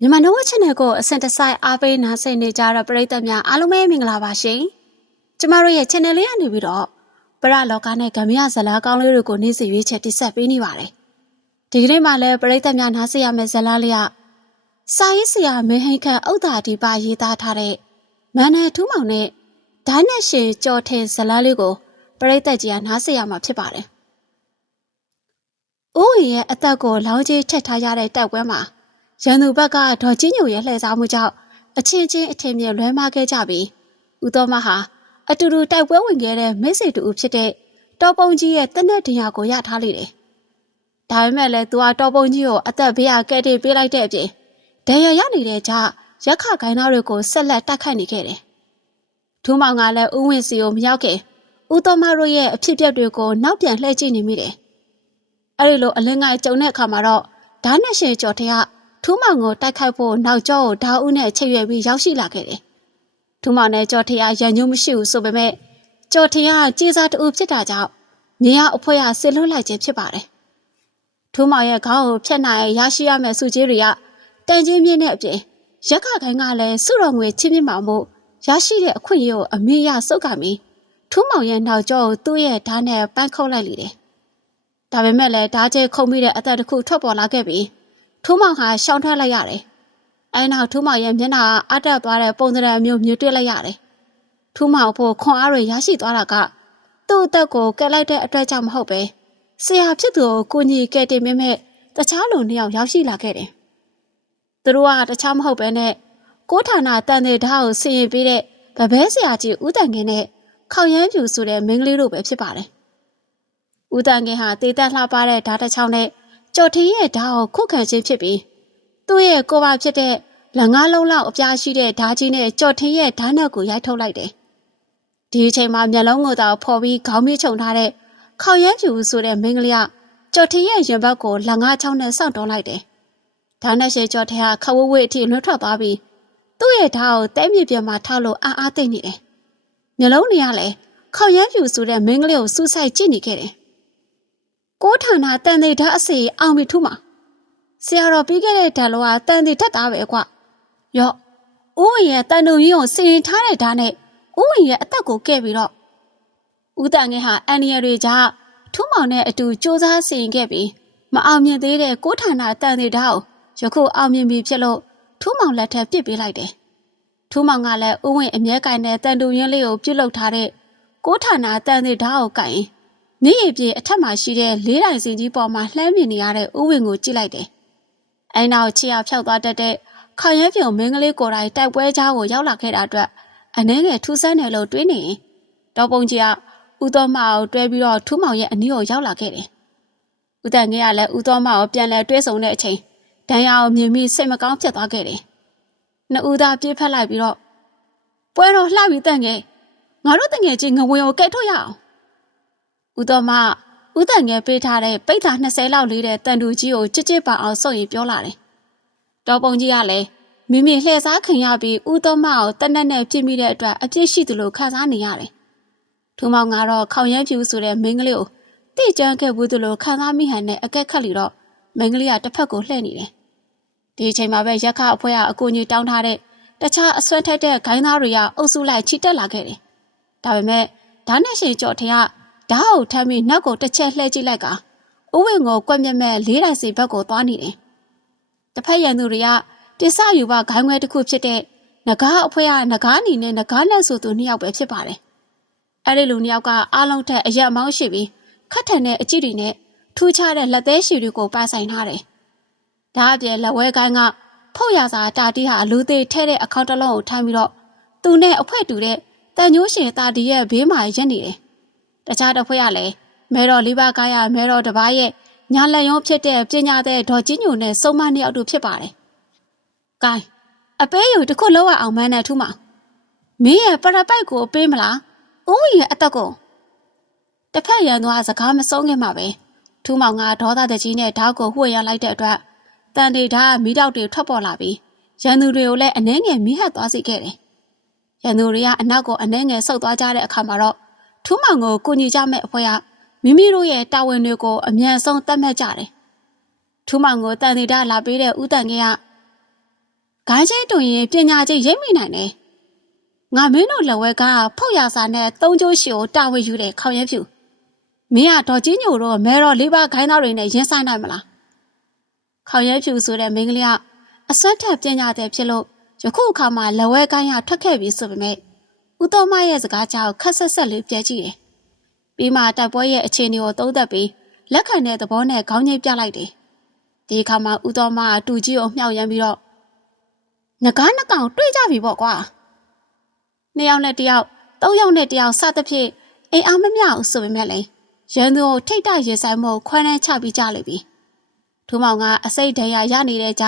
မြန်မာနိုဝ channel ကိုအစဉ်တစိုက်အားပေးနားဆင်နေကြတဲ့ပရိသတ်များအားလုံးပဲမင်္ဂလာပါရှင်။ကျမတို့ရဲ့ channel လေးကနေပြီးတော့ပရလောကနဲ့ဂမ်မရဇလာကောင်းလေးတွေကိုနေ့စဉ်ရွေးချက်တိဆက်ပေးနေပါတယ်။ဒီကနေ့မှလည်းပရိသတ်များနားဆင်ရမယ့်ဇလာလေးကစာရေးဆရာမင်းဟိန်ခန့်ဥဒ္ဒါဒီပါရေးသားထားတဲ့မန်နယ်ထူးမောင်နဲ့ဒိုင်းနဲ့ရှင်ကြော်ထင်ဇလာလေးကိုပရိသတ်ကြီးကနားဆင်ရမှာဖြစ်ပါတယ်။ဦးဝင်ရဲ့အသက်ကိုလောင်းကြီးထက်ထားရတဲ့တိုက်ပွဲမှာ ရန်သူဘက်ကဒေါ်ချင်းညိုရဲ့လှည့်စားမှုကြောင့်အချင်းချင်းအထင်မြင်လွဲမှားခဲ့ကြပြီးဦးတော်မဟာအတူတူတိုက်ပွဲဝင်ခဲ့တဲ့မိတ်ဆွေတူဖြစ်တဲ့တော်ပုံကြီးရဲ့တနက်တင်ရကိုရထားလိမ့်တယ်။ဒါပေမဲ့လည်းသူကတော်ပုံကြီးကိုအသက်ဘေးကကဲတင်ပေးလိုက်တဲ့အပြင်ဒဏ်ရာရနေတဲ့ကြရက်ခခိုင်းသားတွေကိုဆက်လက်တိုက်ခိုက်နေခဲ့တယ်။ထူးမောင်ကလည်းဦးဝင်းစီကိုမရောက်ခင်ဦးတော်မတို့ရဲ့အဖြစ်အပျက်တွေကိုနောက်ပြန်လှည့်ကြည့်နေမိတယ်။အဲဒီလိုအလင်းကကြုံတဲ့အခါမှာတော့ဓာတ်နဲ့ရှင်ကျော်ထက်က ထူးမောင်ကိုတိုက်ခိုက်ဖို့နောက်ကျောကိုဓာဦးနဲ့ချိတ်ရွယ်ပြီးရောက်ရှိလာခဲ့တယ်။ထူးမောင်နဲ့ကျော်ထရရန်ညိုးမရှိဘူးဆိုပေမဲ့ကျော်ထရကြေးစားတူဖြစ်တာကြောင့်မြေရအဖွဲရဆစ်လွတ်လိုက်ခြင်းဖြစ်ပါတယ်။ထူးမောင်ရဲ့ခေါင်းကိုဖျက်နိုင်ရရှိရမယ့်စုကြီးတွေကတန်ချင်းမြင့်တဲ့အပြင်ရက်ခခိုင်းကလည်းစုတော်ငွေချင်းမြင့်မှာမို့ရရှိတဲ့အခွင့်အရေးကိုအမေရစုပ်ကပြီးထူးမောင်ရဲ့နောက်ကျောကိုသူ့ရဲ့ဓာတ်နဲ့ပန်းခုတ်လိုက်လေတယ်။ဒါပေမဲ့လည်းဓာတ်ကျဲခုံမိတဲ့အသက်တစ်ခုထွက်ပေါ်လာခဲ့ပြီး ထူးမောင်ဟာရှောင်ထွက်လိုက်ရတယ်။အဲနောက်ထူးမောင်ရဲ့မျက်နှာအတက်သွားတဲ့ပုံစံမျိုးမြင်တွေ့လိုက်ရတယ်။ထူးမောင်ဖို့ခွန်အားတွေရရှိသွားတာကသူ့အသက်ကိုကက်လိုက်တဲ့အတွက်ကြောင့်မဟုတ်ပဲဆရာဖြစ်သူကိုကိုကြီးကဲတင်မိမဲ့တခြားလူနှစ်ယောက်ရောက်ရှိလာခဲ့တယ်။သူတို့ကတခြားမဟုတ်ပဲနဲ့ကိုဌာနတန်တဲ့ဓာတ်ကိုဆင်ရင်ပေးတဲ့ဗဘဲဆရာကြီးဦးတန်ခင်းနဲ့ခေါရမ်းပြူဆိုတဲ့မင်းကလေးတို့ပဲဖြစ်ပါတယ်။ဦးတန်ခင်းဟာတေးတက်လှပတဲ့ဓာတ်တစ်ချောင်းနဲ့ ကျော်ထင်းရဲ့ဓာတ်ကိုခုခံခြင်းဖြစ်ပြီးသူ့ရဲ့ကိုယ်ပါဖြစ်တဲ့လက်ငါးလုံးလောက်အပြားရှိတဲ့ဓာတ်ကြီးနဲ့ကျော်ထင်းရဲ့ဓာတ်နက်ကိုရိုက်ထုတ်လိုက်တယ်။ဒီအချိန်မှာမျက်လုံးကိုသာဖော်ပြီးခေါင်းမြေးချုံထားတဲ့ခေါရမ်းပြူဆိုတဲ့မင်းကလေးကကျော်ထင်းရဲ့ရင်ဘတ်ကိုလက်ငါးချောင်းနဲ့စောင့်တွန်းလိုက်တယ်။ဓာတ်နက်ရှည်ကျော်ထင်းကခဝဝေးအထိလွှတ်ထွက်သွားပြီးသူ့ရဲ့ဓာတ်ကိုတဲမြေပြမှာထားလို့အားအားသိမ့်နေတယ်။မျက်လုံးတွေကလည်းခေါရမ်းပြူဆိုတဲ့မင်းကလေးကိုစူးစိုက်ကြည့်နေခဲ့တယ်။ ကိုးဌာနတန်သေးဓာတ်အစီအောင်ပြီထူးမှာဆရာတော်ပြီးခဲ့တဲ့ဓာတ်လောကတန်သေးတတ်တာပဲကွရော့ဦးဝင်ရဲ့တန်တူကြီးကိုစီရင်ထားတဲ့ဓာတ်နဲ့ဦးဝင်ရဲ့အသက်ကိုကဲ့ပြီးတော့ဦးတန်ငယ်ဟာအန်နီရတွေကြားထူးမောင်နဲ့အတူစူးစမ်းစီရင်ခဲ့ပြီးမအောင်မြင်သေးတဲ့ကိုးဌာနတန်သေးဓာတ်ကိုယခုအောင်မြင်ပြီဖြစ်လို့ထူးမောင်လက်ထက်ပစ်ပေးလိုက်တယ်ထူးမောင်ကလည်းဦးဝင်အမြဲကင်တဲ့တန်တူရင်းလေးကိုပြုတ်လုထားတဲ့ကိုးဌာနတန်သေးဓာတ်ကိုကင်ရင် မြင့်ရည်ပြေအထက်မှာရှိတဲ့လေးတိုင်စင်ကြီးပေါ်မှာလှမ်းမြင်နေရတဲ့ဥဝင်ကိုကြည့်လိုက်တယ်။အဲနောက်ချီအောင်ဖြောက်သွားတတ်တဲ့ခေါရဲပြုံမင်းကလေးကိုယ်တိုင်တိုက်ပွဲကြားကိုရောက်လာခဲ့တာအတွက်အနှဲငယ်ထူးဆန်းတယ်လို့တွေးနေရင်တော်ပုံကြီးကဦးတော်မအောင်တွဲပြီးတော့ထူးမောင်ရဲ့အနီးကိုရောက်လာခဲ့တယ်။ဦးတန်ငယ်ကလည်းဦးတော်မအောင်ပြန်လဲတွဲဆုံတဲ့အချိန်ဒဏ်ရာကိုမြင်ပြီးစိတ်မကောင်းဖြစ်သွားခဲ့တယ်။နှစ်ဦးသားပြေးဖက်လိုက်ပြီးတော့ပွဲတော်လှပြီးတန်ငယ်ငါတို့တငယ်ချင်းငဝင်ကိုကဲထုတ်ရအောင်။ ဦးတော်မဦးတန်ငယ်ပေးထားတဲ့ပိတ်တာ20လောက်လေးတဲ့တန်တူကြီးကိုကြစ်ကြစ်ပါအောင်စုပ်ရင်ပြောလာတယ်။တော်ပုံကြီးကလည်းမိမိလှည့်စားခင်ရပြီးဦးတော်မကိုတနက်နဲ့ပြစ်မိတဲ့အတွက်အပြစ်ရှိသလိုခံစားနေရတယ်။ထူမောင်ကတော့ခေါင်ရဲဖြူဆိုတဲ့မင်းကလေးကိုတိကျန်းခဲ့ဘူးသလိုခံစားမိဟန်နဲ့အကက်ခတ်လီတော့မင်းကလေးကတစ်ဖက်ကိုလှည့်နေတယ်။ဒီအချိန်မှာပဲရက်ခအဖွဲကအကူကြီးတောင်းထားတဲ့တခြားအဆွမ်းထက်တဲ့ဂိုင်းသားတွေကအုပ်စုလိုက်ချီတက်လာခဲ့တယ်။ဒါပေမဲ့ဓာတ်နဲ့ရှင်ကြော်ထင်က ဓာတ်ကိုထမ်းပြီးနောက်ကိုတစ်ချက်လှည့်ကြည့်လိုက်ကဥဝင်ကိုကွက်မြက်မဲ့လေးတိုင်စီဘက်ကိုသွားနေတယ်။တစ်ဖက်ရန်သူတွေကတစ္ဆယူပဂိုင်းခွဲတစ်ခုဖြစ်တဲ့ငကားအဖွဲကငကားနီနဲ့ငကားလက်ဆိုသူနှစ်ယောက်ပဲဖြစ်ပါတယ်။အဲ့ဒီလူနှစ်ယောက်ကအားလုံးထက်အရက်မောင်းရှိပြီးခတ်ထန်တဲ့အကြည့်တွေနဲ့ထူးခြားတဲ့လက်သေးရှည်တွေကိုပါဆိုင်ထားတယ်။ဒါအပြင်လက်ဝဲကိုင်းကဖုတ်ရစာတာတီဟာလူသေးထဲတဲ့အခေါက်တစ်လုံးကိုထိုင်းပြီးတော့သူနဲ့အဖွဲတူတဲ့တန်ညိုးရှင်တာတီရဲ့ဘေးမှာရက်နေတယ်။ တခြားတစ်ဖွဲကလည်းမဲတော်လေးပါးကားရမဲတော်တစ်ပါးရဲ့ညာလက်ရုံးဖြစ်တဲ့ပညာတဲ့ဒေါ်ကြီးညိုနဲ့စုံမနှစ်ယောက်တို့ဖြစ်ပါတယ်။ကိုင်းအပေးယူတစ်ခုလောက်အောင်မန်းနဲ့ထူးမမင်းရဲ့ပရပိုက်ကိုပေးမလား။ဦးရဲ့အသက်ကိုတစ်ဖက်ရန်သွားစကားမဆုံးခင်မှာပဲထူးမောင်ကဒေါသတကြီးနဲ့ဓာတ်ကိုဝှက်ရလိုက်တဲ့အတွက်တန်တေဓာတ်မီးတောက်တွေထွက်ပေါ်လာပြီးရန်သူတွေကိုလည်းအနှဲငယ်မိဟတ်သွားစေခဲ့တယ်။ရန်သူတွေကအနောက်ကိုအနှဲငယ်ဆုတ်သွားကြတဲ့အခါမှာတော့ ထူးမောင်ကိုကူညီကြမဲ့အဖွဲ့ကမိမိတို့ရဲ့တာဝန်တွေကိုအမြန်ဆုံးတတ်မှတ်ကြတယ်။ထူးမောင်ကိုတန်တေဓာတ်လာပေးတဲ့ဦးတန်ကကဂိုင်းချင်းတွင်ရင်ပညာချင်းရိပ်မိနိုင်တယ်ငါမင်းတို့လက်ဝဲကဖောက်ရစာနဲ့သုံးကျိုးရှီကိုတာဝန်ယူတယ်ခေါင်ရဲဖြူမင်းကဒေါ်ကြီးညိုတော့မဲတော့လေးပါခိုင်းသားတွေနဲ့ရင်ဆိုင်နိုင်မလားခေါင်ရဲဖြူဆိုတဲ့မိန်းကလေးကအစွမ်းထက်ပညာတဲ့ဖြစ်လို့ယခုအခါမှာလက်ဝဲကိုင်းရထွက်ခဲ့ပြီဆိုပေမဲ့ ဦးတော်မရဲ့စကားကြောင့်ခက်ဆက်ဆက်လေးပြဲကြည့်တယ်ပြီးမှတိုက်ပွဲရဲ့အခြေအနေကိုသုံးသပ်ပြီးလက်ခံတဲ့သဘောနဲ့ခေါင်းငိတ်ပြလိုက်တယ်ဒီအခါမှာဦးတော်မကတူကြီးကိုမြှောက်ရမ်းပြီးတော့ငကားနှကောင်တွေ့ကြပြီပေါ့ကွာနှစ်ယောက်နဲ့တစ်ယောက်သုံးယောက်နဲ့တစ်ယောက်စသဖြင့်အိမ်အားမမျှဘူးဆိုပေမဲ့လည်းရန်သူကိုထိတ်တရေဆိုင်မှုခွဲနှမ်းချပြီးကြလိမ့်ပြီထူးမောင်ကအစိတ်ဒဏ်ရာရနေတဲ့ကြ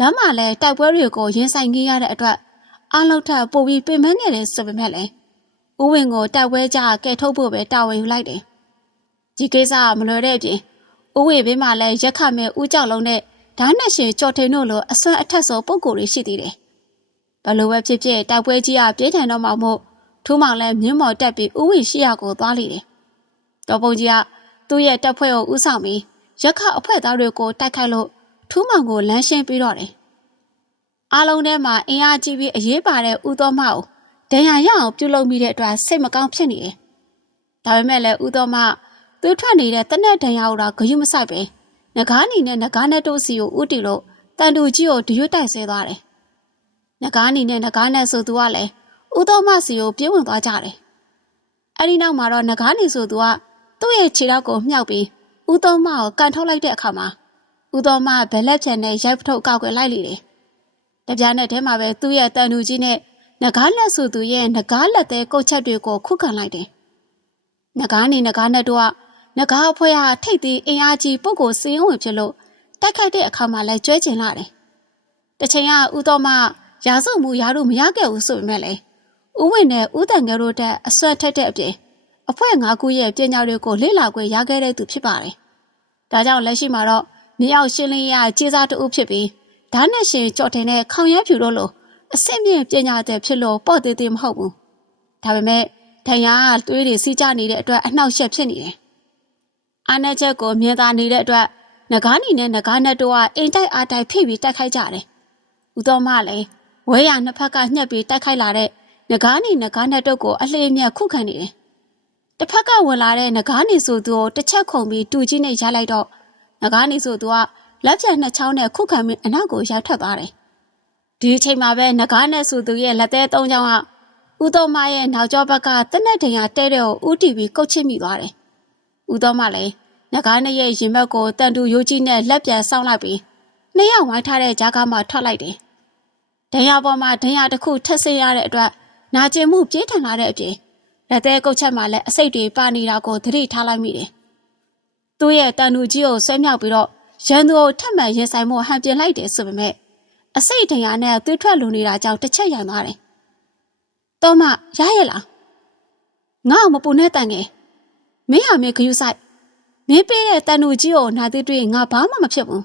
လမ်းမှာလည်းတိုက်ပွဲတွေကိုရင်ဆိုင်ခဲ့ရတဲ့အတွက် အလုံးထပ်ပို့ပြီးပြင်ပန်းခဲ့တယ်ဆိုပေမဲ့လည်းဦးဝင်ကိုတိုက်ပွဲကြကဲထုတ်ဖို့ပဲတာဝန်ယူလိုက်တယ်ဒီကိစ္စကမလွယ်တဲ့အပြင်ဦးဝေဘေးမှာလည်းရက်ခမဲ့ဦးကြောက်လုံးနဲ့ဓာတ်နဲ့ရှင်ကြော်ထင်းတို့လိုအစွမ်းအထက်ဆုံးပုံကိုယ်တွေရှိသေးတယ်။ဘလို့ပဲဖြစ်ဖြစ်တိုက်ပွဲကြီးကပြင်းထန်တော့မှမို့ထူးမောင်လည်းမြင်းမော်တက်ပြီးဦးဝေရှိရကိုသွားလိတယ်။တော်ပုံကြီးကသူ့ရဲ့တပ်ဖွဲ့ကိုဦးဆောင်ပြီးရက်ခအဖွဲ့သားတွေကိုတိုက်ခိုက်လို့ထူးမောင်ကိုလမ်းရှင်းပြီးတော့တယ်။ အားလုံးထဲမှာအင်အားကြီးပြီးအရေးပါတဲ့ဦးတော်မကိုဒဏ်ရာရအောင်ပြုလုပ်မိတဲ့အတွက်စိတ်မကောင်းဖြစ်နေတယ်။ဒါပေမဲ့လည်းဦးတော်မသူထွက်နေတဲ့တနက်ဒဏ်ရာကိုတော့ဂယုမဆိုင်ပဲငကားနီနဲ့ငကားနဲ့တို့စီကိုဥတီလို့တန်တူကြီးကိုဒရွတ်တိုက်ဆဲသွားတယ်ငကားနီနဲ့ငကားနဲ့ဆိုသူကလည်းဦးတော်မစီကိုပြေးဝင်သွားကြတယ်အဲ့ဒီနောက်မှာတော့ငကားနီဆိုသူကသူ့ရဲ့ခြေထောက်ကိုမြှောက်ပြီးဦးတော်မကိုကန်ထုတ်လိုက်တဲ့အခါမှာဦးတော်မဘယ်လက်ဖြန်နဲ့ရိုက်ဖထုတ်ကောက်ွယ်လိုက်လိတယ် တပြားနဲ့တည်းမှာပဲသူ့ရဲ့တန်တူကြီးနဲ့ငကားလက်ဆိုသူရဲ့ငကားလက်သေးကုတ်ချက်တွေကိုခုခံလိုက်တယ်ငကားနီငကားနဲ့တို့ကငကားအဖွဲ့ဟာထိတ်သေးအင်အားကြီးပုဂ္ဂိုလ်စင်းဝင်ဖြစ်လို့တိုက်ခိုက်တဲ့အခါမှာလည်းကျွဲကျင်လာတယ်။တချိန်ကဦးတော်မရာစုမှုရာတို့မရခဲ့ဘူးဆိုပေမဲ့လည်းဦးဝင်နဲ့ဦးတန်ငယ်တို့တဲ့အဆွတ်ထက်တဲ့အပြင်အဖွဲ့၅ခုရဲ့ပညာတွေကိုလေ့လာခွင့်ရခဲ့တဲ့သူဖြစ်ပါတယ်။ဒါကြောင့်လက်ရှိမှာတော့မြေအောက်ရှင်းလင်းရခြေစားတအုပ်ဖြစ်ပြီး ဓာတ်နဲ့ရှင်ကြော်တင်တဲ့ခေါင်ရမ်းဖြူတို့လိုအဆင့်မြင့်ပညာတဲ့ဖြစ်လို့ပေါ့သေးသေးမဟုတ်ဘူး။ဒါပေမဲ့ထင်ရသွေးတွေစီးကြနေတဲ့အတွက်အနှောက်အယှက်ဖြစ်နေတယ်အာဏာချက်ကိုမြင်သာနေတဲ့အတွက်ငကားနီနဲ့ငကားနဲ့တို့ကအိမ်တိုက်အားတိုက်ဖိပြီးတိုက်ခိုက်ကြတယ်။ဦးတော်မလည်းဝဲရနှစ်ဖက်ကညှက်ပြီးတိုက်ခိုက်လာတဲ့ငကားနီငကားနဲ့တို့ကိုအလှည့်မြတ်ခုခံနေတယ်။တစ်ဖက်ကဝင်လာတဲ့ငကားနီဆိုသူကိုတစ်ချက်ခုံပြီးတူကြီးနဲ့ရိုက်လိုက်တော့ငကားနီဆိုသူက လက်ပြန်နှစ်ချောင်းနဲ့ခုခံပြီးအနောက်ကိုရောက်ထွက်သွားတယ်။ဒီအချိန်မှာပဲငကားနဲ့ဆိုသူရဲ့လက်သေးသုံးချောင်းကဦးတော်မရဲ့နောက်ကျောဘက်ကတနက်တင်ရတဲတဲ့ကိုဦးတီပြီးကုတ်ချစ်မိသွားတယ်။ဦးတော်မလည်းငကားနဲ့ရဲ့ရင်ဘက်ကိုတန်တူရိုးကြီးနဲ့လက်ပြန်ဆောင်းလိုက်ပြီးနှစ်ယောက်ဝိုင်းထားတဲ့ကြားကားမှာထွက်လိုက်တယ်။ဒဏ်ရာပေါ်မှာဒဏ်ရာတစ်ခုထပ်ဆင်းရတဲ့အတွက်နာကျင်မှုပြင်းထန်လာတဲ့အပြင်လက်သေးကုတ်ချက်မှာလည်းအစိတ်တွေပါနေတာကိုသတိထားလိုက်မိတယ်။သူ့ရဲ့တန်တူကြီးကိုဆွဲမြောက်ပြီးတော့ ရန်သူကိုထပ်မံရင်ဆိုင်မှုဟန်ပြလိုက်တယ်ဆိုပေမဲ့အစိတ်ဒဏ်ရာနဲ့သွေးထွက်လူနေတာကြောင့်တစ်ချက်ရန်သွားတယ်။တော့မရရဲ့လားငါ့ကိုမပူနဲ့တန်ငယ်မင်းဟာမင်းဂယုဆိုင်မင်းပေးတဲ့တန်တူကြီးကိုနာသိတွေ့ငါဘာမှမဖြစ်ဘူး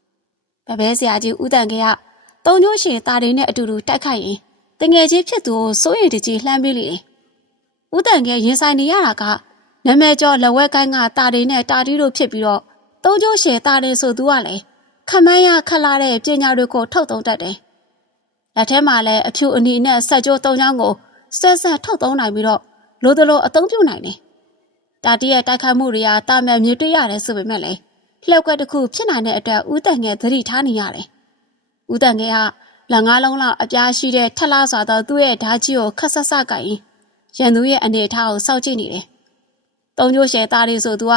။ဘဘဲဆရာကြီးဦးတန်ခေကတုံညိုးရှင်တာတွေနဲ့အတူတူတိုက်ခိုက်ရင်တငယ်ချင်းဖြစ်သူကိုစိုးရိမ်တကြီးလှမ်းပေးလေတယ်။ဦးတန်ခေရင်ဆိုင်နေရတာကနာမည်ကျော်လက်ဝဲကိုင်းကတာတွေနဲ့တာတီးတို့ဖြစ်ပြီးတော့ တုံညိုးရှင်တာတွေဆိုသူကလည်းခမန်းရခက်လာတဲ့ပညာတွေကိုထုတ်သုံးတတ်တယ်။လက်ထဲမှာလည်းအဖြူအနီနဲ့ဆက်ကြိုးသုံးချောင်းကိုဆက်ဆက်ထုတ်သုံးနိုင်ပြီးတော့လိုသလိုအသုံးပြုနိုင်တယ်။တာတီရဲ့တိုက်ခိုက်မှုတွေကတာမန်မြင်တွေ့ရတယ်ဆိုပေမဲ့လည်းလှောက်ကတစ်ခုဖြစ်နိုင်တဲ့အတွက်ဦးတန်ငယ်သတိထားနေရတယ်။ဦးတန်ငယ်ကလက်ငါးလုံးလောက်အပြားရှိတဲ့ထက်လားစွာသောသူ့ရဲ့ဓာကြီးကိုခက်ဆက်ဆက်ကင်ရန်သူရဲ့အနေအထားကိုစောင့်ကြည့်နေတယ်။တုံးကျိုးရှယ်သားလေးဆိုသူက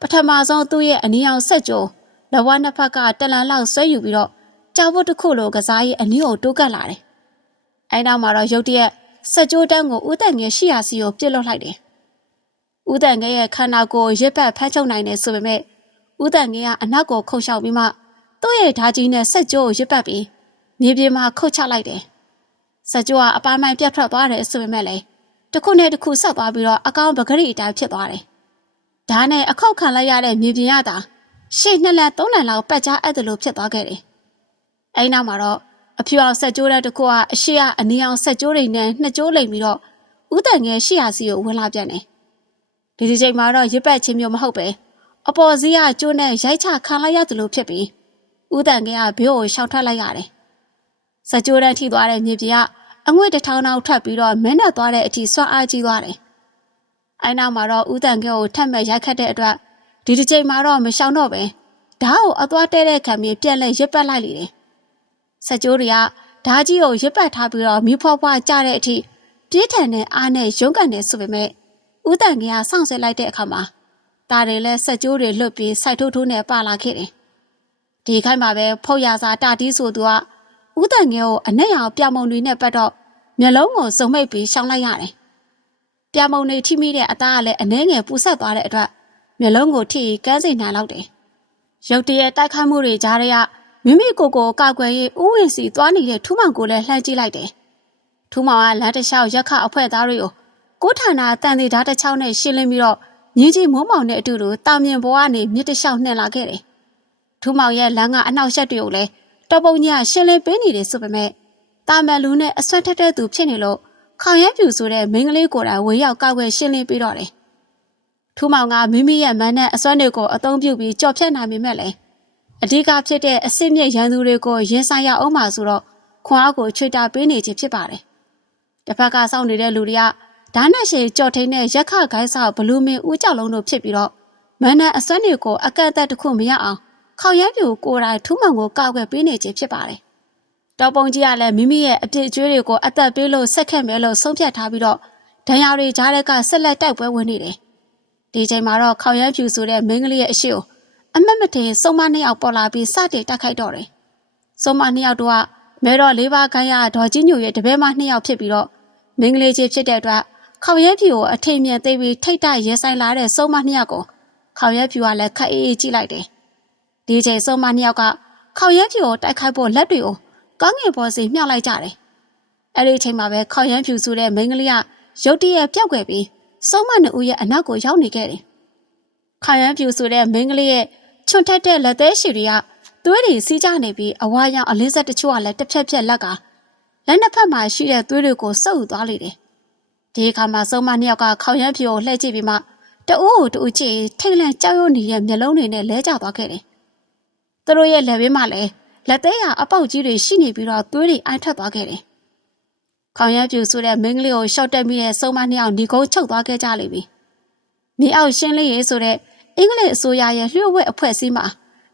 ပထမဆုံးသူ့ရဲ့အနီအောင်ဆက်ကြိုလက်ဝါးနှစ်ဖက်ကတလန်လောက်ဆွဲယူပြီးတော့ကြောက်ဖို့တစ်ခုလိုကစားရေးအနီးကိုတိုးကပ်လာတယ်။အဲနောက်မှာတော့ရုတ်တရက်ဆက်ကြိုးတန်းကိုဦးတန်ငယ်ရှိရာစီကိုပြစ်လွတ်လိုက်တယ်ဦးတန်ငယ်ရဲ့ခန္ဓာကိုယ်ရစ်ပတ်ဖမ်းချုပ်နိုင်တယ်ဆိုပေမဲ့ဦးတန်ငယ်ကအနောက်ကိုခုတ်လျှောက်ပြီးမှသူ့ရဲ့ဓာကြီးနဲ့ဆက်ကြိုးကိုရစ်ပတ်ပြီးမြေပြင်မှာခုတ်ချလိုက်တယ်။ဆက်ကြိုးကအပန်းမိုင်းပြတ်ထွက်သွားတယ်ဆိုပေမဲ့လည်းတစ်ခုနဲ့တစ်ခုဆက်သွားပြီးတော့အကောင်ပဂရိအတိုင်းဖြစ်သွားတယ်။ ဒါနဲ့အခောက်ခံလိုက်ရတဲ့မြေပြင်ရတာရှေ့နှစ်လသုံးလလောက်ပတ်ကြားအဲ့ဒါလိုဖြစ်သွားခဲ့တယ်။အဲဒီနောက်မှာတော့အဖြူအောင်ဆက်ကြိုးတဲ့တစ်ခုကအရှိကအနီအောင်ဆက်ကြိုးတွေနဲ့နှစ်ကြိုးလိမ်ပြီးတော့ဦးတန်ငယ်ရှိရာစီကိုဝင်လာပြန်တယ်။ဒီဒီချိန်မှာတော့ရစ်ပတ်ချင်းမျိုးမဟုတ်ပဲအပေါ်စီးကကျိုးနဲ့ရိုက်ချခံလိုက်ရတယ်လို့ဖြစ်ပြီးဦးတန်ကဘေးကိုရှောင်ထွက်လိုက်ရတယ်စကြိုးတန်းထိသွားတဲ့မြေပြကအငွေ့တစ်ထောင်ထောင်ထွက်ပြီးတော့မင်းနဲ့သွားတဲ့အထိဆွမ်းအားကြီးသွားတယ်။ အဲနောက်မှာတော့ဦးတန်ခဲကိုထက်မဲ့ရိုက်ခတ်တဲ့အတွက်ဒီတစ်ချိန်မှာတော့မရှောင်တော့ပဲဓာတ်ကိုအသွားတဲတဲ့ခံပြီးပြန်လဲရစ်ပတ်လိုက်လေတယ်။စကြိုးတွေကဓာကြီးကိုရစ်ပတ်ထားပြီးတော့မိဖွားဖွားကြတဲ့အထိပြင်းထန်တဲ့အားနဲ့ရုန်းကန်နေဆိုပေမဲ့ဦးတန်ခဲကစောင့်ဆဲလိုက်တဲ့အခါမှာဒါတွေလဲစကြိုးတွေလွတ်ပြီးစိုက်ထိုးထိုးနဲ့ပါလာခဲ့တယ်။ဒီခိုင်းမှာပဲဖုတ်ရစာတာတီးဆိုသူကဦးတန်ငယ်ကိုအနက်ရောင်ပြမုံတွေနဲ့ပတ်တော့မျက်လုံးကိုစုံမိတ်ပြီးရှောင်းလိုက်ရတယ်။ ပြမုံတွေထိမိတဲ့အသားကလည်းအနှဲငယ်ပူဆက်သွားတဲ့အတွက်မျက်လုံးကိုထိကန်းစိန်နိုင်လောက်တယ်။ရုတ်တရက်တိုက်ခိုက်မှုတွေကြားရမိမိကိုယ်ကိုကောက်ွယ်ရေးဥဝင်စီသွားနေတဲ့ထူးမောင်ကိုလည်းလှမ်းကြည့်လိုက်တယ်။ထူးမောင်ကလမ်းတစ်လျှောက်ရက်ခအဖွဲ့သားတွေကိုကိုဌာနတန်သေးဓာတ်တစ်ချောင်းနဲ့ရှင်းလင်းပြီးတော့ညီကြီးမိုးမောင်နဲ့အတူတူတာမြင်ဘဝကနေမြစ်တစ်လျှောက်နှင်လာခဲ့တယ်။ထူးမောင်ရဲ့လမ်းကအနောက်ရက်တွေကိုလည်းတော်ပုံကြီးကရှင်းလင်းပေးနေတယ်ဆိုပေမဲ့တာမန်လူနဲ့အဆွတ်ထက်တဲ့သူဖြစ်နေလို့ ခေါင်ရဲပြူဆိုတဲ့မိန်းကလေးကိုယ်တိုင်ဝင်ရောက်ကောက်ွယ်ရှင်းလင်းပေးတော့တယ်။ထူးမောင်ကမိမိရဲ့မန်းနဲ့အစွမ်းတွေကိုအသုံးပြုပြီးကြော်ဖြတ်နိုင်ပေမဲ့လည်းအဓိကဖြစ်တဲ့အစ်စ်မြစ်ရန်သူတွေကိုရင်ဆိုင်ရအောင်ပါဆိုတော့ခွန်အားကိုချွေတာပေးနေခြင်းဖြစ်ပါတယ်။တစ်ဖက်ကစောင့်နေတဲ့လူတွေကဓာတ်နဲ့ရှည်ကြော်ထိန်တဲ့ရက်ခဂိုင်းဆောက်ဘလူးမင်းဦးကြောက်လုံးတို့ဖြစ်ပြီးတော့မန်းနဲ့အစွမ်းတွေကိုအကန့်အသတ်တစ်ခုမရအောင်ခေါရမ်းပြူကိုယ်တိုင်ထူးမောင်ကိုကောက်ွယ်ပေးနေခြင်းဖြစ်ပါတယ်။ တော်ပုံကြီးကလည်းမိမိရဲ့အပြစ်အကျွေးတွေကိုအသက်ပေးလို့ဆက်ခဲ့မယ်လို့ဆုံးဖြတ်ထားပြီးတော့ဒဏ်ရာတွေကြားတဲ့ကဆက်လက်တိုက်ပွဲဝင်နေတယ်။ဒီချိန်မှာတော့ခေါရမ်းပြူဆိုတဲ့မိန်းကလေးရဲ့အရှိကိုအမတ်မတင်စုံမနှစ်ယောက်ပေါ်လာပြီးစတင်တိုက်ခိုက်တော့တယ်။စုံမနှစ်ယောက်တို့ကမဲတော်လေးပါးခိုင်းရဒေါ်ကြီးညိုရဲ့တပည့်မနှစ်ယောက်ဖြစ်ပြီးတော့မင်းကလေးချင်းဖြစ်တဲ့အတွက်ခေါရဲဖြူကိုအထိန်မြန်သိပြီးထိတ်တရဲဆိုင်လာတဲ့စုံမနှစ်ယောက်ကိုခေါရဲဖြူကလည်းခက်အေးအေးကြည့်လိုက်တယ်။ဒီချိန်စုံမနှစ်ယောက်ကခေါရဲဖြူကိုတိုက်ခိုက်ဖို့လက်တွေကို ကောင်းငင်ပေါ်စီမြှောက်လိုက်ကြတယ်။အဲ့ဒီချိန်မှာပဲခေါရဲဖြူဆိုတဲ့မိန်းကလေးကရုတ်တရက်ပျောက်ကွယ်ပြီးစုံမနှစ်ဦးရဲ့အနောက်ကိုရောက်နေခဲ့တယ်။ခေါရဲဖြူဆိုတဲ့မိန်းကလေးရဲ့ချွန်ထက်တဲ့လက်သေးရှည်တွေကသွေးတွေစီးကြနေပြီးအဝါရောင်အလင်းဆက်တချို့ကလည်းတစ်ဖြက်ဖြက်လက်ကလက်နှစ်ဖက်မှာရှိတဲ့သွေးတွေကိုစုပ်ယူသွားလေတယ်။ဒီအခါမှာစုံမနှစ်ယောက်ကခေါရမ်းဖြူကိုလှည့်ကြည့်ပြီးမှတအိုးကိုတူကြည့်ထိတ်လန့်ကြောက်ရွံ့နေတဲ့မျက်လုံးတွေနဲ့လဲကျသွားခဲ့တယ်။သူတို့ရဲ့လက်ဘေးမှာလည်း လက်သေးရအပေါက်ကြီးတွေရှိနေပြီးတော့သွေးတွေအိုင်ထွက်သွားခဲ့တယ်။ခေါရမ်းဖြူဆိုတဲ့မင်းကလေးကိုရှော့တက်ပြီးတဲ့စုံမနှစ်ယောက်ညီကုန်းချုပ်သွားခဲ့ကြလိမ့်မယ်။မြေအောက်ရှင်းလေးရေဆိုတဲ့အင်္ဂလိပ်အစိုးရရဲ့လျှို့ဝှက်အဖွဲ့အစည်းမှာ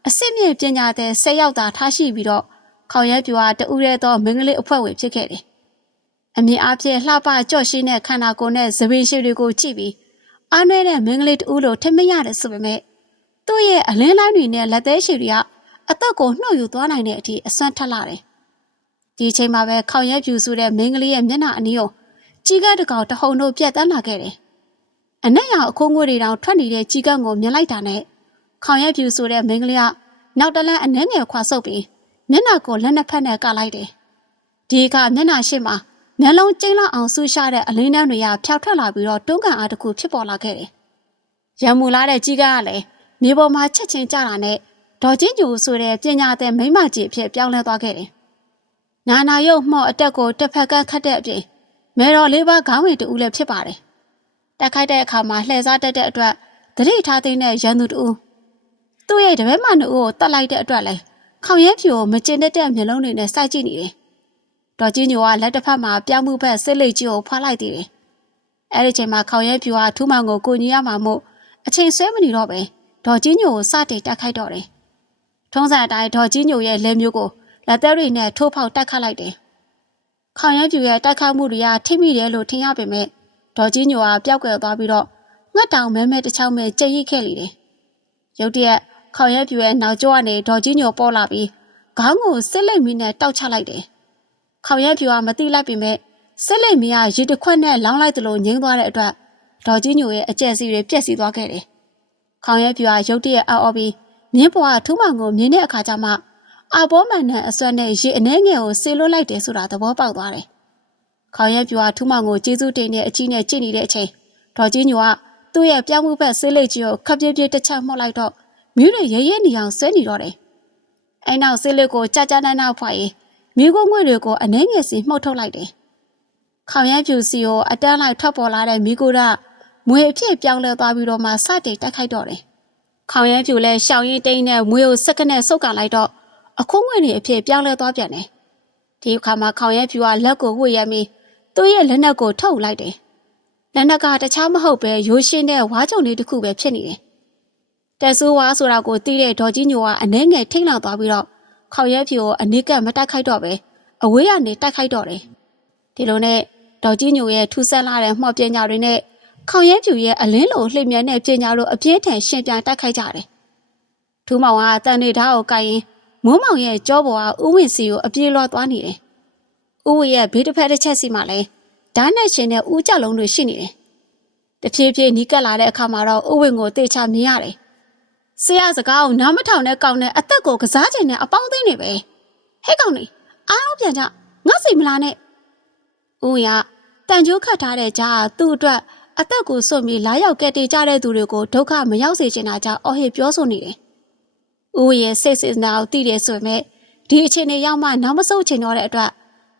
အစ်စ်မြင့်ပညာတဲ့၁၀ယောက်သာထားရှိပြီးတော့ခေါရဲပြူဟာတူရဲသောမင်္ဂလိအဖွဲ့ဝင်ဖြစ်ခဲ့တယ်။အမြင်အပြည့်လှပကြော့ရှိတဲ့ခန္ဓာကိုယ်နဲ့သပင်ရှိတွေကိုကြည့်ပြီးအားနွဲတဲ့မင်္ဂလိတူလို့ထင်မရတယ်ဆိုပေမဲ့သူ့ရဲ့အလင်းလိုင်းတွေနဲ့လက်သေးရှိတွေက အသက်ကိုနှုတ်ယူသွားနိုင်တဲ့အထိအစွမ်းထက်လာတယ်။ဒီအချိန်မှာပဲခေါရဲပြူဆိုတဲ့မင်္ဂလိရဲ့မျက်နှာအနီးကိုကြီးကပ်တကောင်တဟုန်တို့ပြတ်တန်းလာခဲ့တယ်။အနက်ရောင်အခိုးငွေတွေတောင်ထွက်နေတဲ့ကြီးကပ်ကိုမြင်လိုက်တာနဲ့ခေါရဲပြူဆိုတဲ့မင်္ဂလိကနောက်တလန်းအနှဲငယ်ခွာဆုပ်ပြီးမျက်နှာကိုလက်နှစ်ဖက်နဲ့ကလိုက်တယ်။ဒီအခါမျက်နှာရှိမှမျက်လုံးကျိန်းလောက်အောင်ဆူရှာတဲ့အလင်းနှံတွေကဖျောက်ထွက်လာပြီးတော့တွန်းကန်အားတစ်ခုဖြစ်ပေါ်လာခဲ့တယ်။ရံမူလာတဲ့ကြီးကလည်းမြေပေါ်မှာချက်ချင်းကြတာနဲ့ ဒေါ်ချင်းကျူဆိုတဲ့ပညာတဲ့မိမကြီးအဖြစ်ပြောင်းလဲသွားခဲ့တယ်။နာနာရုပ်မှော့အတက်ကိုတစ်ဖက်ကခတ်တဲ့အပြင်မဲတော်လေးပါးခေါင်းဝင်တူလည်းဖြစ်ပါတယ်။တက်ခိုက်တဲ့အခါမှာလှည့်စားတက်တဲ့အတွက်သတိထားသိတဲ့ရန်သူတူသူ့ရဲ့တပည့်မနှုတ်ကိုတတ်လိုက်တဲ့အတွက်လဲခေါင်ရဲဖြူကိုမကျင်တတ်တဲ့မျက်လုံးတွေနဲ့စိုက်ကြည့်နေတယ်။ဒေါ်ကြီးညိုကလက်တစ်ဖက်မှာပြောင်းမှုဘက်စစ်လိတ်ကြီးကိုဖွာလိုက်သေးတယ်။အဲဒီချိန်မှာခေါင်ရဲဖြူကထူးမောင်ကိုကိုညီရမှာမို့အချိန်ဆွဲမနေတော့ပဲဒေါ်ကြီးညိုကိုစတင်တက်ခိုက်တော့တယ်။ ထုံးစံအတိုင်းဒေါ်ကြီးညိုရဲ့လက်မျိုးကိုလက်သက်တွေနဲ့ထိုးဖောက်တက်ခတ်လိုက်တယ်။ခေါင်ရဲဖြူရဲ့တက်ခတ်မှုတွေကထိမိတယ်လို့ထင်ရပေမဲ့ဒေါ်ကြီးညိုကပျောက်ကွယ်သွားပြီးတော့ငှက်တောင်မဲမဲတစ်ချောင်းပဲကြိတ်ရိခဲ့လေတယ်။ရုတ်တရက်ခေါင်ရဲပြူရဲ့နောက်ကျောကနေဒေါ်ကြီးညိုပေါ်လာပြီးခေါင်းကိုစစ်လိမ့်မီနဲ့တောက်ချလိုက်တယ်။ခေါင်ရဲပြူကမသိလိုက်ပေမဲ့စစ်လိမ့်မီကရေတစ်ခွက်နဲ့လောင်းလိုက်သလိုငိမ့်သွားတဲ့အတွက်ဒေါ်ကြီးညိုရဲ့အကျက်စီတွေပြက်စီသွားခဲ့တယ်။ခေါင်ရဲပြူကရုတ်တရက်အော်အော်ပြီး မြင်းပွားထူးမောင်ကိုမြင်တဲ့အခါကျမှအဘောမန်နဲ့အစွမ်းနဲ့ရေအနှဲငယ်ကိုဆေလွတ်လိုက်တယ်ဆိုတာသဘောပေါက်သွားတယ်။ခေါင်ရဲပြူကထူးမောင်ကိုကျေးဇူးတင်တဲ့အကြီးနဲ့ကြည့်နေတဲ့အချိန်ဒေါ်ကြီးညိုကသူ့ရဲ့ပြောင်းမှုဘက်ဆေးလိတ်ကြီးကိုခပ်ပြပြတစ်ချက်မှုတ်လိုက်တော့မြူးတွေရဲရဲနေအောင်ဆွဲနေတော့တယ်။အဲနောက်ဆေးလေးကိုကြာကြာနာနာဖွာရေးမိကိုငွေတွေကိုအနှဲငယ်စီမှုတ်ထုတ်လိုက်တယ်။ခေါင်ရမ်းဖြူစီကိုအတန်းလိုက်ထွက်ပေါ်လာတဲ့မိကိုကမွေအဖြစ်ပြောင်းလဲသွားပြီးတော့မှစတင်တိုက်ခိုက်တော့တယ်။ ခေါင်ရမ်းဖြူလည်းရှောင်ရင်တိန်နဲ့မွေကိုစက္ကနဲ့ဆုတ်ကလိုက်တော့အခုငွေတွေအဖြစ်ပြောင်းလဲသွားပြန်တယ်။ဒီအခါမှာခေါင်ရဲဖြူကလက်ကိုဝှေ့ရပြီးသူ့ရဲ့လက်နက်ကိုထုတ်လိုက်တယ်လက်နက်ကတခြားမဟုတ်ပဲရိုးရှင်းတဲ့ဝါကြုံလေးတစ်ခုပဲဖြစ်နေတယ်တက်ဆူဝါဆိုတာကိုသိတဲ့ဒေါ်ကြီးညိုကအနှဲငယ်ထိတ်လန့်သွားပြီးတော့ခေါင်ရဲဖြူကိုအနိကမတိုက်ခိုက်တော့ပဲအဝေးကနေတိုက်ခိုက်တော့တယ်ဒီလိုနဲ့ဒေါ်ကြီးညိုရဲ့ထူးဆန်းလာတဲ့မှော့ပညာတွေနဲ့ ခေါင်ရဲဖြူရဲ့အလင်းလိုလှိမ့်မြန်တဲ့ပညာတို့အပြင်းထန်ရှင်ပြန်တိုက်ခိုက်ကြတယ်ထူးမောင်ကတန်နေဓာတ်ကိုကိုင်ရင်မိုးမောင်ရဲ့ကြောပေါ်ကဥဝင်စီကိုအပြေးလွှားသွားနေတယ်ဥဝင်ရဲ့ဘေးတစ်ဖက်တစ်ချက်စီမှာလည်းဓာတ်နဲ့ရှင်တဲ့ဥကြလုံးတွေရှိနေတယ်တဖြည်းဖြည်းနီးကပ်လာတဲ့အခါမှာတော့ဥဝင်ကိုတေချမြင်ရတယ်ဆရာစကားကိုနားမထောင်တဲ့ကောင်နဲ့အသက်ကိုကစားချင်တဲ့အပေါင်းအသင်းတွေပဲဟဲ့ကောင်နေအားလုံးပြန်ကြငါစိတ်မလားနဲ့ဥဝင်ကတန်ကြိုးခတ်ထားတဲ့ကြားကသူ့အတွက် အသက်ကိုစွန့်ပြီးလာရောက်ကဲတေကြတဲ့သူတွေကိုဒုက္ခမရောက်စေချင်တာကြောင့်အော်ဟစ်ပြောဆိုနေတယ်။ဦးရဲ့စိတ်စစ်နာကိုသိတယ်ဆိုပေမဲ့ဒီအချိန်တွေရောက်မှနောက်မဆုတ်ချင်တော့တဲ့အတွက်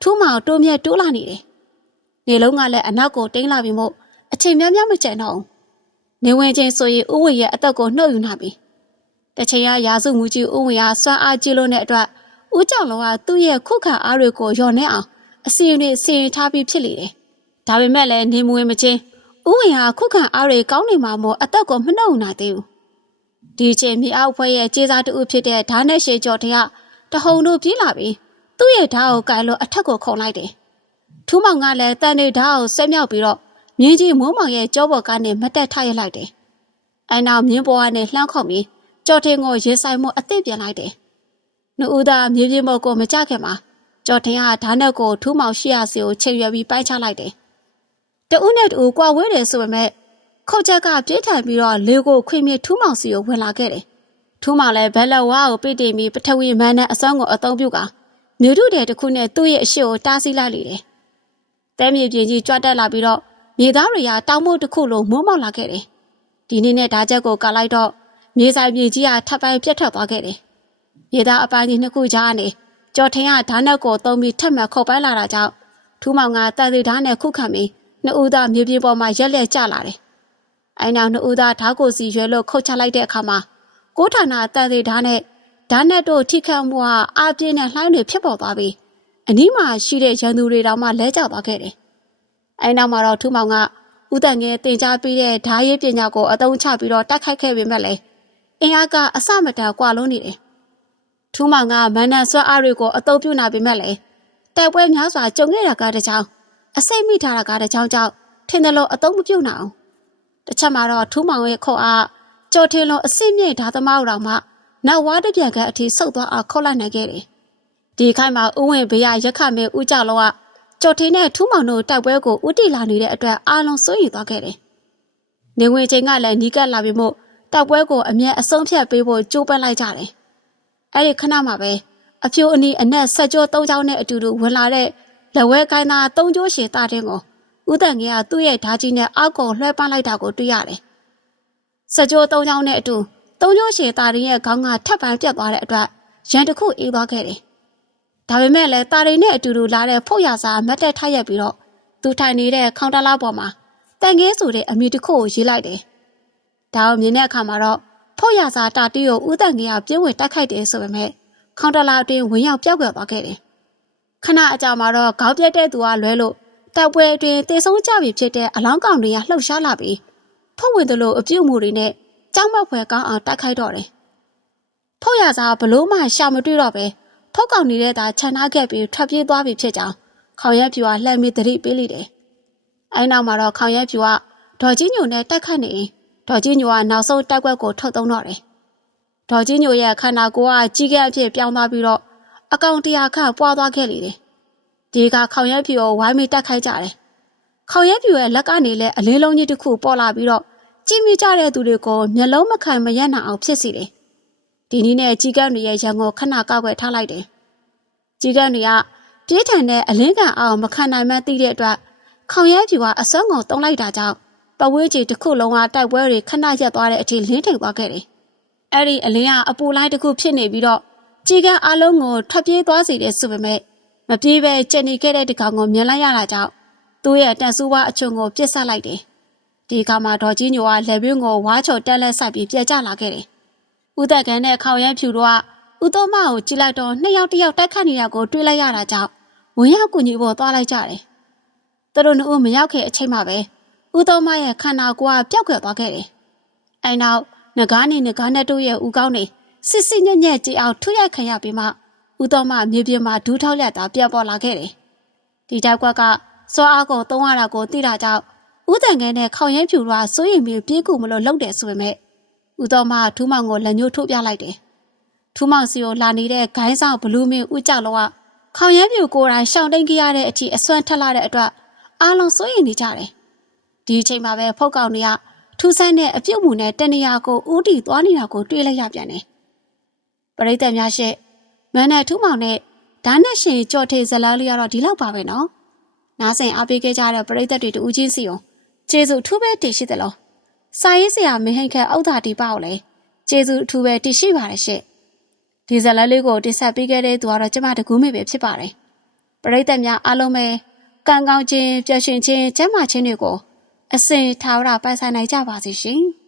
ထူးမောင်တိုးမြက်တိုးလာနေတယ်။နေလုံးကလည်းအနောက်ကိုတင်းလာပြီးမို့အချိန်များများမကျန်တော့ဘူး။နေဝင်ချင်းဆိုရင်ဦးဝေရဲ့အသက်ကိုနှုတ်ယူနာပြီ။တချိန်ကရာစုမှုကြီးဦးဝေကစွမ်းအားကြီးလို့တဲ့အတွက်ဦးကြောင်လုံးကသူ့ရဲ့ခုခံအားတွေကိုယော်နေအောင်အစီအရင်စီရင်ထားပြီးဖြစ်လေတယ်။ဒါပေမဲ့လည်းနေမဝင်မချင်း ဦးဝင်ဟာခုခံအားတွေကောင်းနေမှာမို့အသက်ကိုမနှုတ်နိုင်သေးဘူး။ဒီချိန်မြေအောက်ဖွဲ့ရဲ့ကျေးစားတူဖြစ်တဲ့ဓာတ်နဲ့ရှေကျော်တရတဟုန်တို့ပြေးလာပြီးသူ့ရဲ့ဓာတ်ကိုကင်လို့အထက်ကိုခုန်လိုက်တယ်။ထူးမောင်ကလည်းတန်နေဓာတ်ကိုဆွဲမြောက်ပြီးတော့မြင်းကြီးမိုးမောင်ရဲ့ကြောပေါ်ကနေမတက်ထရလိုက်တယ်။အဲနောက်မြင်းပေါ်ကနေလှမ်းခုန်ပြီးကြော်ထင်းကိုရေဆိုင်မှုအသစ်ပြန်လိုက်တယ်။နှူဦးသားမြေပြင်ပေါ်ကိုမကြခင်မှာကြော်ထင်းကဓာတ်နဲ့ကိုထူးမောင်ရှိရစီကိုချိန်ရွယ်ပြီးပိုင်းချလိုက်တယ်။ တဦးနဲ့တူကွာဝဲတယ်ဆိုပေမဲ့ခုတ်ချက်ကပြင်းထန်ပြီးတော့လေကိုခွေမြေထူးမောင်စီကိုဝင်လာခဲ့တယ်။ထူးမောင်လည်းဘက်လက်ဝါကိုပိတ်တင်ပြီးပထဝီမန်းနဲ့အစွမ်းကိုအသုံးပြုကမြို့ထုတဲ့တစ်ခုနဲ့သူ့ရဲ့အရှိကိုတားဆီးလိုက်လေတယ်။တဲမြေပြင်ကြီးကြွတက်လာပြီးတော့မြေသားတွေကတောင်မို့တစ်ခုလုံးမိုးမောက်လာခဲ့တယ်။ဒီနေ့နဲ့ဓာချက်ကိုကလိုက်တော့မြေဆိုင်မြေကြီးကထပ်ပိုင်းပြတ်ထွက်သွားခဲ့တယ်။မြေသားအပိုင်းကြီးနှစ်ခုကြားကနေကြော်ထင်းကဓာတ်နဲ့ကိုသုံးပြီးထပ်မံခုတ်ပိုင်းလာတာကြောင့်ထူးမောင်ကတန်စီဓာတ်နဲ့ခုခံပြီး နှစ်ဦးသားမြေပြင်ပေါ်မှာရက်လက်ကျလာတယ်။အဲနောက်နှစ်ဦးသားဓာတ်ကိုစီရွယ်လို့ခုတ်ချလိုက်တဲ့အခါမှာကိုဌာနတန်စီဓာတ်နဲ့ဓာတ်နဲ့တို့ထိခတ်မှုဟာအပြင်းနဲ့လှိုင်းတွေဖြစ်ပေါ်သွားပြီးအနီးမှာရှိတဲ့ရန်သူတွေတောင်မှလဲကျသွားခဲ့တယ်။အဲနောက်မှာတော့ထူးမောင်ကဥတန်ငယ်တင် जा ပေးတဲ့ဓာရေးပညာကိုအသုံးချပြီးတော့တိုက်ခိုက်ခဲ့ပေမဲ့လည်းအင်အားကအစမတန်ကွာလုံးနေတယ်။ထူးမောင်ကမန္တန်ဆွမ်းအားတွေကိုအသုံးပြုနာပေမဲ့လည်းတိုက်ပွဲများစွာကြုံခဲ့တာကတကြောင် အစိတ်မိထားတာကတကြောင်ကြောင့်ထင်တယ်လို့အသုံးမပြုနိုင်အောင်။တစ်ချက်မှာတော့ထူးမောင်ရဲ့ခုတ်အားကြော်ထင်းလုံးအစိတ်မြင့်ဓာသမားတော်မှနောက်ဝါးတစ်ပြန်ကအထိဆုတ်သွားအောင်ခုတ်လိုက်နိုင်ခဲ့တယ်။ဒီခိုင်မှာဥဝင်ဘေးရရက်ခမဲဥကြလောကကြော်ထင်းနဲ့ထူးမောင်တို့တိုက်ပွဲကိုဥတီလာနေတဲ့အတွက်အားလုံးစိုးရိမ်သွားခဲ့တယ်။နေဝင်ချိန်ကလည်းနီးကပ်လာပြီးမို့တိုက်ပွဲကိုအမျက်အဆုံးဖြတ်ပေးဖို့ကြိုးပမ်းလိုက်ကြတယ်။အဲ့ဒီခဏမှာပဲအဖြိုးအနီးအနက်ဆက်ကြောသုံးချောင်းနဲ့အတူတူဝင်လာတဲ့ လက်ဝဲကိုင်းသားသုံးကျိုးရှည်တာတင်းကိုဦးတန်ငယ်ကသူ့ရဲ့ဓာကြီးနဲ့အောက်ကိုလွှဲပန်းလိုက်တာကိုတွေ့ရတယ်။ဆက်ကြောသုံးချောင်းနဲ့အတူသုံးကျိုးရှည်တာတင်းရဲ့ခေါင်းကထပ်ပန်းပြတ်သွားတဲ့အတွက်ရန်တစ်ခုအေးသွားခဲ့တယ်။ဒါပေမဲ့လည်းတာတင်းနဲ့အတူတူလာတဲ့ဖုတ်ရစာမတ်တက်ထရက်ပြီးတော့သူထိုင်နေတဲ့ခေါင်းတလားပေါ်မှာတန်ငယ်ဆိုတဲ့အမည်တစ်ခုကိုရေးလိုက်တယ်။ဒါကိုမြင်တဲ့အခါမှာတော့ဖုတ်ရစာတာတီးကိုဦးတန်ငယ်ကပြင်းဝင်တိုက်ခိုက်တယ်ဆိုပေမဲ့ခေါင်းတလားအတွင်းဝင်ရောက်ပြောက်ကွယ်သွားခဲ့တယ်။ ခဏအကြာမှာတော့ခေါင်းပြက်တဲ့သူကလွဲလို့တပ်ပွဲအတွင်းတေဆုံးကြပြီဖြစ်တဲ့အလောင်းကောင်တွေကလှုပ်ရှားလာပြီးဖုတ်ဝင်သလိုအပြုတ်မှုတွေနဲ့ကြောက်မက်ဖွယ်ကောင်းအောင်တိုက်ခိုက်တော့တယ်။ဖုတ်ရစာဘလို့မှရှာမတွေ့တော့ပဲဖုတ်ကောင်နေတဲ့သားခြံထားခဲ့ပြီးထွက်ပြေးသွားပြီဖြစ်ကြောင်းခေါင်ရက်ဖြူကလှမ်းပြီးသတိပေးလိုက်တယ်။အဲနောက်မှာတော့ခေါင်ရက်ဖြူကဒေါ်ကြီးညိုနဲ့တိုက်ခတ်နေဒေါ်ကြီးညိုကနောက်ဆုံးတိုက်ကွက်ကိုထုတ်သုံးတော့တယ်။ဒေါ်ကြီးညိုရဲ့ခန္ဓာကိုယ်ကကြီးကဲအဖြစ်ပြောင်းသွားပြီးတော့ အကောင်တရာခန့်ပွားသွားခဲ့လေတယ်။ဒီကခေါင်ရက်ဖြူကိုဝိုင်းမိတက်ခိုက်ကြတယ်။ခေါင်ရက်ဖြူရဲ့လက်ကနေလည်းအလင်းလုံးကြီးတစ်ခုပေါ်လာပြီးတော့ကြည့်မိကြတဲ့သူတွေကိုမျက်လုံးမခံမရနိုင်အောင်ဖြစ်စီတယ်။ဒီနည်းနဲ့ကြီးကန်းတွေရဲ့ရန်ကိုခဏကောက်ွယ်ထားလိုက်တယ်။ကြီးကန်းတွေကပြေးထန်တဲ့အလင်းကန်အောင်မခံနိုင်မှသိတဲ့အတွက်ခေါင်ရဲဖြူကအစွမ်းကုန်တုံးလိုက်တာကြောင့်ပဝေးကြီးတစ်ခုလုံးကတိုက်ပွဲတွေခဏရက်သွားတဲ့အထိလင်းထိန်သွားခဲ့တယ်။အဲ့ဒီအလင်းကအပူလိုက်တစ်ခုဖြစ်နေပြီးတော့ ကြီးကန်းအလုံးကိုထွက်ပြေးသွားစေတယ်ဆိုပေမဲ့မပြေးပဲကြက်နေခဲ့တဲ့တကောင်ကိုမြင်လိုက်ရတာကြောင့်သူ့ရဲ့တန်ဆူဝါအချုံကိုပြစ်ဆက်လိုက်တယ်။ဒီအခါမှာဒေါ်ကြီးညိုကလက်ပြင်းကိုဝါချော်တက်လက်ဆက်ပြီးပြက်ကျလာခဲ့တယ်။ဦးသက်ကန်နဲ့ခေါင်ရဲဖြူတို့ကဦးသောမကိုကြည့်လိုက်တော့နှစ်ယောက်တစ်ယောက်တိုက်ခတ်နေတာကိုတွေ့လိုက်ရတာကြောင့်ဝင်ရောက်ကူညီဖို့သွားလိုက်ကြတယ်။သူတို့နှစ်ဦးမရောက်ခင်အချိန်မှာပဲဦးတော်မရဲ့ခန္ဓာကိုယ်ကပျောက်ကွယ်သွားခဲ့တယ်။အဲနောက်ငကားနေငကားနဲ့တို့ရဲ့ဦးကောင်းနေ စစ်စစ်ညက်ညက်ကြည်အောင်ထုရိုက်ခံရပြီးမှဦးတော်မမြေပြင်မှာဒူးထောက်လက်သာပြန်ပေါ်လာခဲ့တယ်။ဒီတောက်ကွက်ကစောအားကိုသုံးရတာကိုသိတာကြောင့်ဦးတန်ငယ်နဲ့ခေါင်ရဲဖြူတို့ကစိုးရိမ်ပြီးပြေးကူမလို့လှုပ်တယ်ဆိုပေမဲ့ဦးတော်မထူးမောင်ကိုလက်ညှိုးထိုးပြလိုက်တယ်။ထူးမောင်စီကိုလာနေတဲ့ဂိုင်းဆောင်ဘလူးမင်းဦးကြောက်လောကခေါင်ရဲဖြူကိုယ်တိုင်ရှောင်းတိန်ကြရတဲ့အထိအစွမ်းထက်လာတဲ့အတွက်အားလုံးစိုးရိမ်နေကြတယ်။ဒီအချိန်မှာပဲဖုတ်ကောင်တွေကထူးဆန်းတဲ့အပြုတ်မှုနဲ့တနေရာကိုဦးတီသွားနေတာကိုတွေ့လိုက်ရပြန်တယ်။ ပရိသတ်များရှေ့မန်းနဲ့ထူးမောင်နဲ့ဓာတ်နဲ့ရှင်ကြော်ထေဇလားလေးကတော့ဒီလောက်ပါပဲနော်။နားဆင်အားပေးခဲ့ကြတဲ့ပရိသတ်တွေတူးချင်းစီအောင်ကျေးဇူးအထူးပဲတင်ရှိတယ်လို့စာရေးဆရာမင်းဟိတ်ခက်အောက်သာတီပေါ့လေကျေးဇူးအထူးပဲတင်ရှိပါတယ်ရှင့်။ဒီဇလားလေးကိုတင်ဆက်ပေးခဲ့တဲ့သူကတော့ကျမတကူးမိပဲဖြစ်ပါတယ်။ပရိသတ်များအားလုံးပဲကံကောင်းခြင်းပျော်ရွှင်ခြင်းကျမ်းမာခြင်းတွေကိုအစဉ်ထာဝရပိုင်ဆိုင်နိုင်ကြပါစေရှင်။